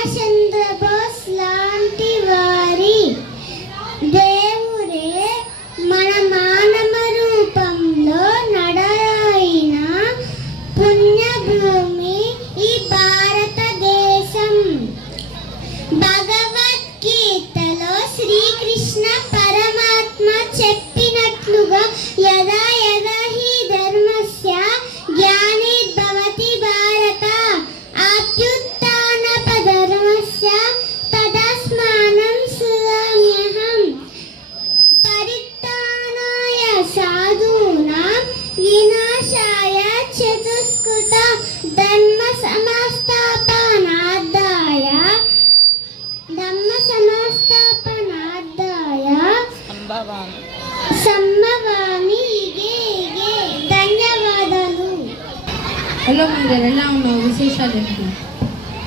సుభాష్ చంద్రబోస్ లాంటి వారి దేవుడే మన మానవ రూపంలో నడరైన పుణ్యభూమి ఈ భారతదేశం. భగవద్గీతలో శ్రీకృష్ణ పరమాత్మ చెప్పినట్లుగా యదా యదా హి ధర్మస్య గ్లానిర్భవతి భారత అభ్యుత్థానపధర్మస్య తదస్మానం సృజామ్యహం పరిత్రాణాయ సాధూనాం వినాశాయ చతుష్కృత ధర్మ సంస్థాపనార్థాయ సంభవామి ఇగే ఇగే. ధన్యవాదాలు. హలో మందర్, ఎలా ఉన్నావు? విశేషాలు ఏమిటి?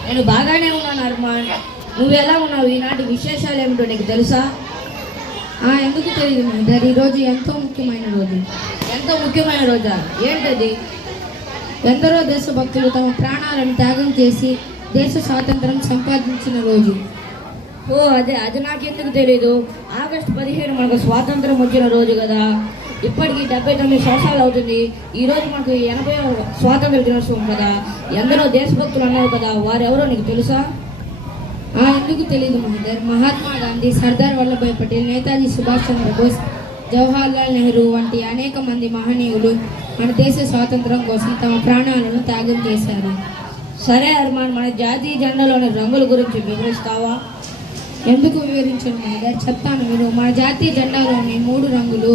నేను బాగానే ఉన్నాను అర్మాన్. నువ్వు ఎలా ఉన్నావు? ఈనాటి విశేషాలు ఏమిటో నీకు తెలుసా? ఎందుకు తెలియదు మందర్, ఈరోజు ఎంతో ముఖ్యమైన రోజు. ఎంతో ముఖ్యమైన రోజా? ఏంటది? ఎందరో దేశభక్తులు తమ ప్రాణాలను త్యాగం చేసి దేశ స్వాతంత్రం సంపాదించిన రోజు. అది నాకెందుకు తెలీదు. ఆగస్టు 15 మనకు స్వాతంత్రం వచ్చిన రోజు కదా. ఇప్పటికీ 79 సంవత్సరాలు అవుతుంది. ఈరోజు మనకు 80వ స్వాతంత్ర దినోత్సవం కదా. ఎందరో దేశభక్తులు అన్నారు కదా, వారెవరో నీకు తెలుసా? ఎందుకు తెలియదు మహోదర్. మహాత్మా గాంధీ, సర్దార్ వల్లభాయ్ పటేల్, నేతాజీ సుభాష్ చంద్రబోస్, జవహర్లాల్ నెహ్రూ వంటి అనేక మంది మహనీయులు మన దేశ స్వాతంత్రం కోసం తమ ప్రాణాలను త్యాగం చేశారు. సరే అర్మాన్, మన జాతీయ జెండాలోని రంగుల గురించి వివరిస్తావా? ఎందుకు వివరించను మహోదర్, చెప్తాను విను. మన జాతీయ జెండాలోని 3 రంగులు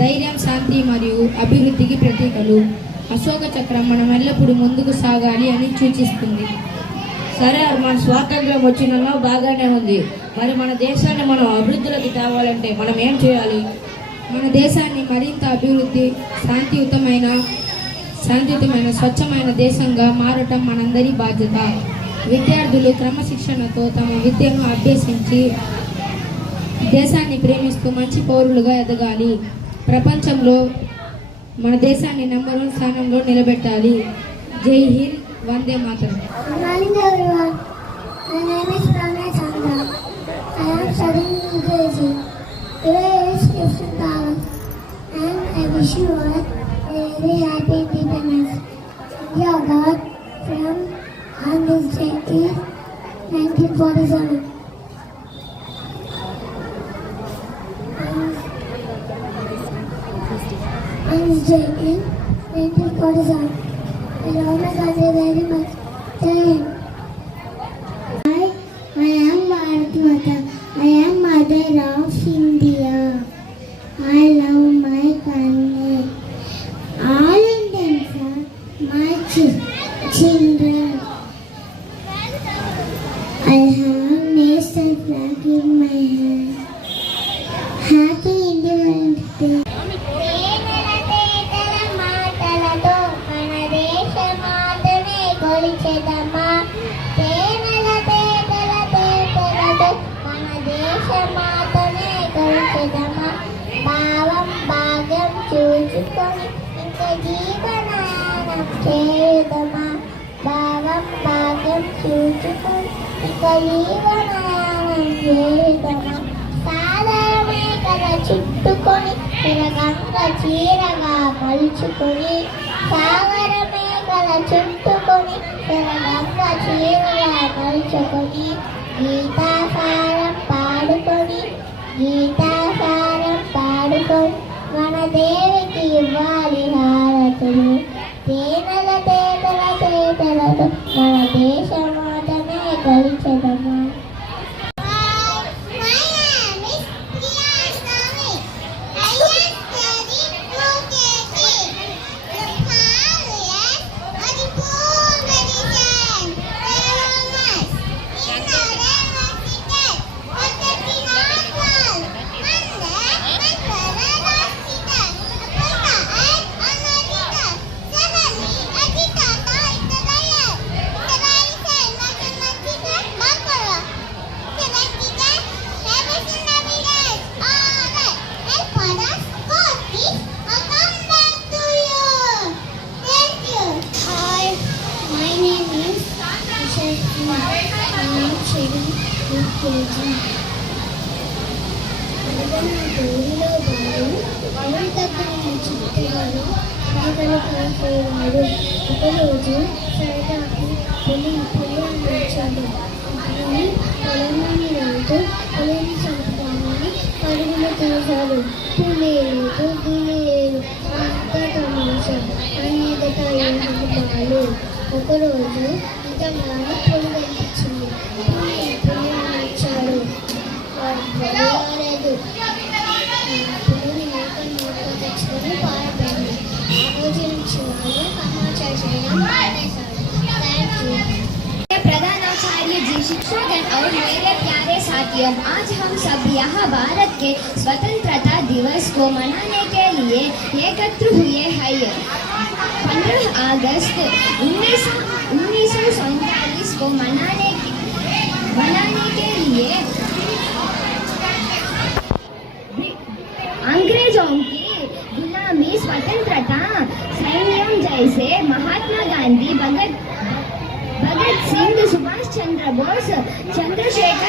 ధైర్యం, శాంతి మరియు అభివృద్ధికి ప్రతీకలు. అశోక చక్రం మనం ఎల్లప్పుడూ ముందుకు సాగాలి అని సూచిస్తుంది. సరే అర్మాన్, స్వాతంత్రం వచ్చిన బాగానే ఉంది. మరి మన దేశాన్ని మనం అభివృద్ధిలోకి తేవాలంటే మనం ఏం చేయాలి? మన దేశాన్ని మరింత అభివృద్ధి, శాంతియుతమైన స్వచ్ఛమైన దేశంగా మారటం మనందరి బాధ్యత. విద్యార్థులు క్రమశిక్షణతో తమ విద్యను అభ్యసించి దేశాన్ని ప్రేమిస్తూ మంచి పౌరులుగా ఎదగాలి. ప్రపంచంలో మన దేశాన్ని నంబర్ 1 స్థానంలో నిలబెట్టాలి. జై Hind, Vande Mataram. On this day is 1947. On this day in 1947. I love my country very much. Thank I am Bharat Mata. I am mother of India. I love my country. All Indians are my children. I have national flag in my hand. Happy Independence Day. మాటలతో మన దేశ మాతనే కొలిచెదమా. తేనెలతో మన దేశ మాతనే కొలిచెదమా. భావం భాగ్యం చూసుకొని ఇంక జీవనానం చేయుదమా. భావం భాగ్యం చూసుకొని ఇంక జీవనానం చేయుదమా. సాధారణమే కదా చుట్టుకొని తిరగంగ చీరగా మలుచుకొని. సాగరమే కదా చుట్టుకొని తిరగంగ చీరగా మలుచుకొని. గీతాసారం పాడుకొని మన దేవికి ఇవ్వాలి హారతులు. తేనెలతో మన దేశమాతనే కొలిచెదమా. ఇది UKG. అరగంట గోరిలో బాలు అనంతపురం చిత్తగారు ఆకలి కాసేవాడు. ఒకరోజు సరదాకి పులి వచ్చాడు. పులిని పొలంలోని రైతు పులిని చంపుతామని పరుగులు తీశాడు. పులి లేదు, గిలి లేదు, అంతా తమాషా అని ఎదుట బాలు. ఒకరోజు నిజంగానే పులి కనిపించింది. పులిని వచ్చాడు. లేదు పులిని నూక తెచ్చుకొని పారబడింది. ఆ రోజు నుంచి వాళ్ళు సమాచార చేయడం మానేశారు. Thank you. प्रधानाचार्य जी, शिक्षकगण और मेरे प्यारे साथियों, आज हम सब यहाँ भारत के स्वतंत्रता दिवस को मनाने के लिए एकत्र हुए हैं। 15 अगस्त 1947 को मनाने के लिए अंग्रेजों की गुलामी, स्वतंत्रता सैन्यों जैसे महात्मा गांधी, भगत सिंह, सुभाष चंद्र बोस, चंद्रशेखर